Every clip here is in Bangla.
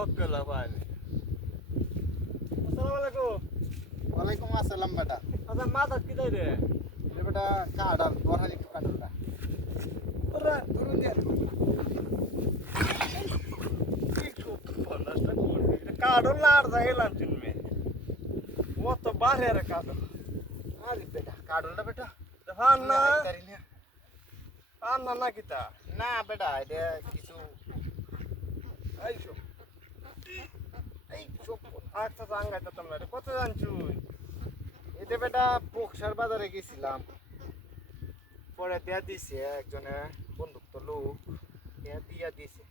মক্কেলা পায়নি। আসসালামু আলাইকুম। ওয়ালাইকুম আসসালাম বেটা। আচ্ছা মাথা কি দেয় রে? এ বেটা কাডাল বড়ানি কাডালটা। ওরে ধরুন দে। কাডল না আর যাইলাম চিনমে। মত বাহে রে কাডল। আরে বেটা কাডালটা বেটা। হান না তারি না। হান না কিতা। না বেটা এটা কিছু আইসো। এই সব আচ্ছা জাঙ্গাইতা তোমরা কত জানছুই? এটা বেটা বক্সার বাজারে গেছিলাম। পরে দেয়া দিছে একজনে বন্দুক তো লোক দিয়া দিছে।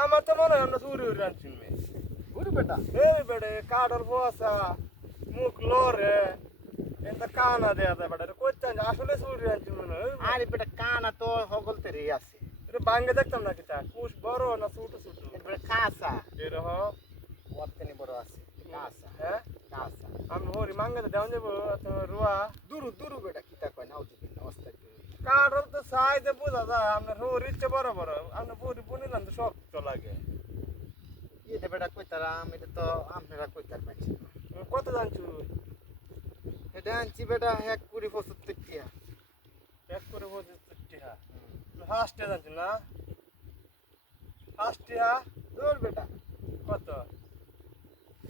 আমার তো মনে হয় আমরা চুরি হয়ে জানছিনমে। বুড়ি বেটা এই বেড়ে কাডল বসা মুখ লরে এত কানা দেয়া যায় বেটা কইতে আসলে চুরি জানছি মনে হয়। আরে বেটা কানা তো হগল তেরে আছে। এটা বাঙ্গে দেখতাম না কিতা কুশ বড় না ছোট ছোট এটা বেটা কাঁচা এরকম ওয়াতনি বড় আছে কাঁচা হ্যাঁ কাঁচা আমি হরি মাঙ্গে দেওয়া যাবো তোমার রুয়া দুরু দুরু বেটা কিতা কয় না উঠি না অবস্থা কাডল তো সাইজে বোঝা যায় আপনার হরি ইচ্ছে বড় বড় আপনার হরি বুনিলাম তো শক্ত লাগে এটা বেটা কইতারাম এটা তো আপনারা কইতার পাইছি কত জানছু এটা আনছি বেটা 1.75 টিয়া এক করে বোঝে টিহা ফার্স্টে জানছু না ফার্স্ট টিহা দূর বেটা কত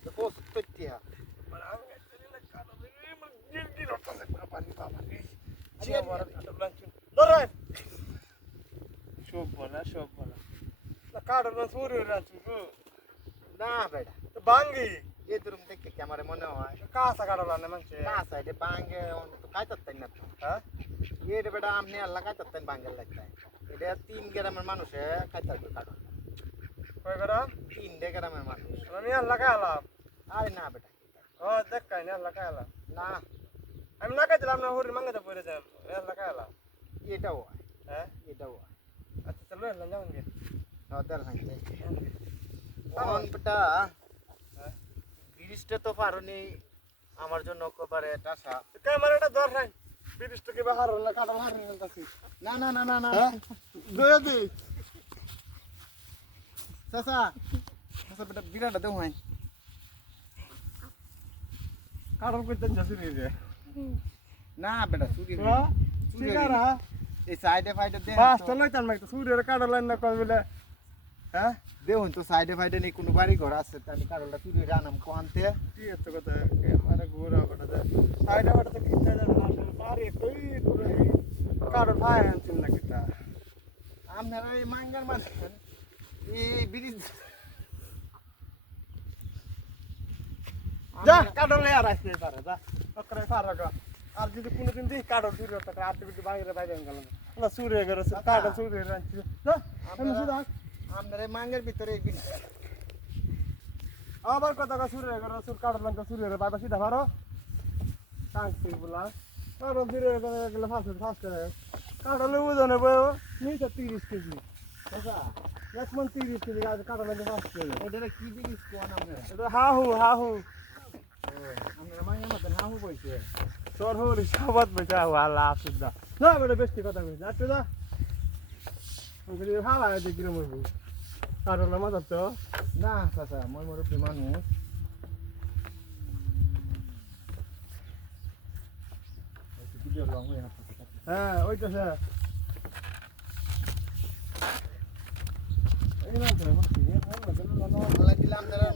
75 টিয়া মানে আমি জানি না কাডল মানে গিরগির হচ্ছে বাবা রে বাবা রে চিয়া বড় কাডল জানছু ধরে সব বলা না কাডল না চুরি হয়ে জানছু না বেটা তো বাঙ্গি এই দূরম দেখতে কি আমার মনে হয় কাঁচা কাডল আনে মানছে কাঁচা এটা বাঙ্গে তো খাইতারতেন না তো হ্যাঁ এটা বেটা আপনি আল্লাহ খাইতারতেন বাঙ্গের লাগতাই এটা 3 গ্রামের মানুষে খাইতারবে কাটল কয় গরম 3 গ্রামের মানুষ আমি আর লাগাইলাম আরে না বেটা ও দেখ কাই না লাগাইলাম না আমি লাগাইছিলাম না হরি মাঙ্গাতে পড়ে যাম এর লাগাইলাম এটাও হয় হ্যাঁ এটাও হয় আচ্ছা চলো এলাম যাবেন গে নদল হাইতে কোন বেটা হ্যাঁ ব্রিজটা তো পারনি আমার জন্য কবারে টাসা ক্যামেরাটা ধর নাই বিরিশটা কি বাহার না কাটা বাহার নিয়ে যাচ্ছি না না না না না দয়া দি চাচা চাচা বেটা বিরাটা দেও হয় কাটল কইতে যাচ্ছি রে না বেটা চুরি হ্যাঁ সিগারা এই সাইডে ফাইডে দে বাস তো লইতাম না তো সুরের কাটল লাইন না কই বলে হ্যাঁ দেউন তো সাইডে ফাইডে নেই কোনো বাড়ি ঘর আছে তাহলে কারোটা চুরি রানাম কোয়ান্তে কি এত কথা ক্যামেরা ঘোরা বড় সাইডে বড় তো কিতা জানা আরে কই দূরে কাটল ভাই আনছেন না কিতা আপনারা এই মাঙ্গার মানে এই ব্রিজ যা কাটল লে আর আসতে পারে যা ওকরে পারগা আর যদি কোনোদিন দেখি কাটল চুরি হতো আর যদি বাইরে বাইরে গেল না চুরি হয়ে গেল কাটল চুরি হয়ে যাচ্ছে যা আমি শুধু আপনারা এই মাঙ্গার ভিতরে এই ব্রিজ আবার কথা কা চুরি হয়ে গেল চুর কাটল লঙ্কা চুরি হয়ে বাইরে সিধা পারো টাঙ্কি বলা কাটল চুরি হয়ে গেলে ফার্স্ট কাটল ওজনে বয় নিচে 30 কেজি চাচা এক মন 30 কেজি কাটল লঙ্কা ফার্স্ট এটা কি ব্রিজ কোন আপনারা এটা হাহু আপনারা মাঙ্গার মতো নামও বইছে তোর হরি সবাত বেচা আল্লাহ হাফিজ দা না বেটা বেশি কথা কইছ আচ্ছা দা আমি ভালো আছে কিরম হইব কাটল মাথা তো না চাচা মই মুরব্বী মানুষ ভিডিও লং হয়ে আছে হ্যাঁ ওইটা স্যার এই না তো আল্লাহ দিলাম আপনারা